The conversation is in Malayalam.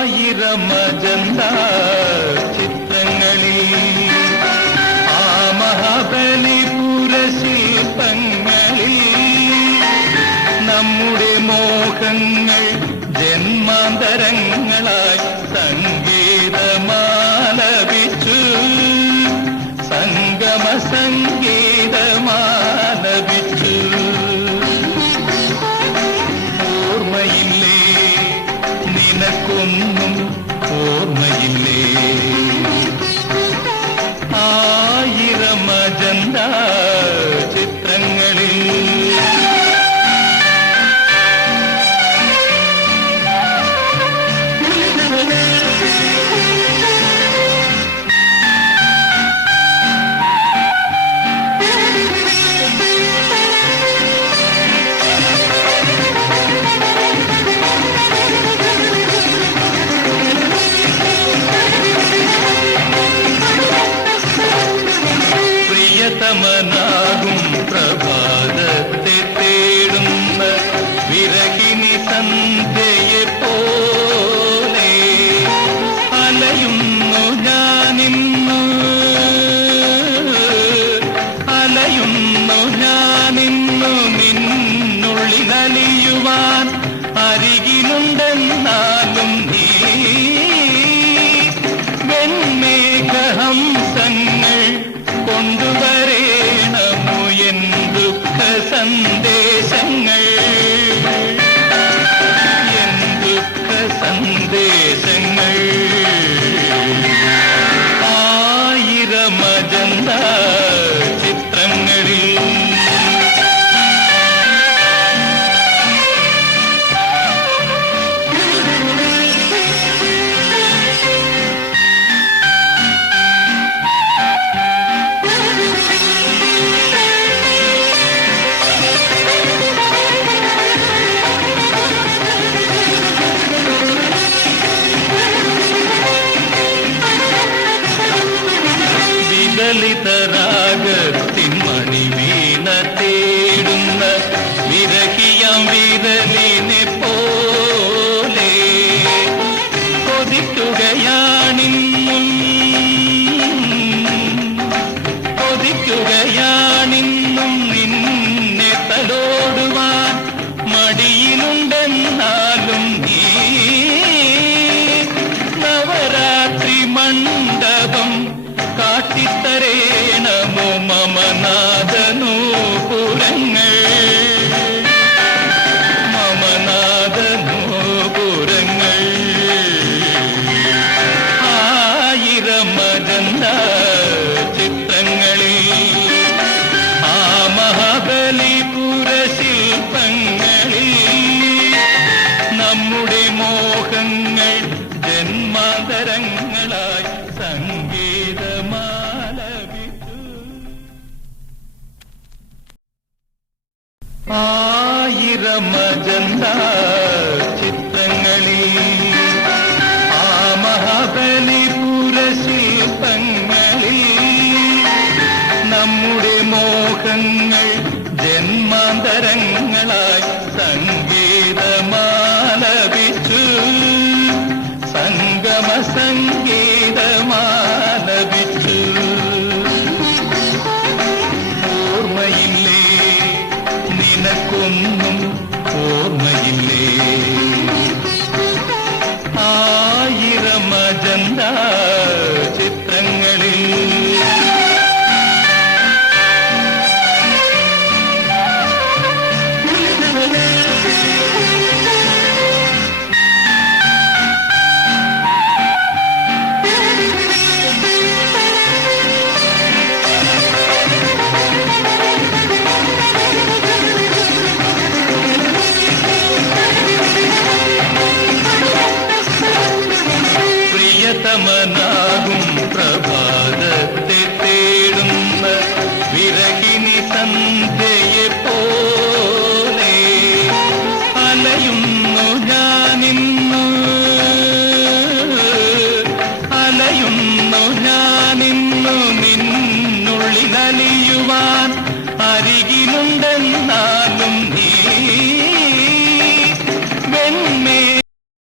ആയിരമജന്ത ചിത്രങ്ങളിൽ ആ മഹാബലിപുര ശില്പങ്ങളിൽ നമ്മുടെ മോഹങ്ങൾ നിനക്കൊന്നും ഓർമ്മയില്ലേ ആയിരം അജന്ത हम വിദലിതരാഗത്തിൻ മണിവീണ തേടുന്ന വിരഹിയാം വിരലിനെ പോലെ കൊതിക്കുകയാണിന്നും കൊതിക്കുകയാണിന്നും നിന്നെ തലോടുവാൻ മടിയിലുണ്ടെന്നാലും നീ നവരാത്രി മണ്ഡപം കാട്ടിത്തരേണമോ മമനാഥനൂപുരങ്ങൾ ആയിരം ആയിരമജന്ത ചിത്രങ്ങളിൽ ആ മഹാബലിപുര ശില്പങ്ങളിൽ നമ്മുടെ മോഹങ്ങൾ ജന്മാന്തരങ്ങളായി സംഗീതമാലപിച്ചു ആയിരമജന്ത ചിത്രങ്ങളിൽ ആ മഹാബലിപുര ശില്പങ്ങളിൽ നമ്മുടെ മോഹങ്ങൾ ജന്മാന്തരങ്ങളായി സംഗീതമാലപിച്ചു സംഗമ സംഗീതമാലപിച്ചു നിനക്കൊന്നും ഓർമ്മയില്ലേ? പ്രിയതമനാകും പ്രഭാതത്തെ തേടുന്ന വിരഹിനി തന്തയെ പോലെ അലയുന്നു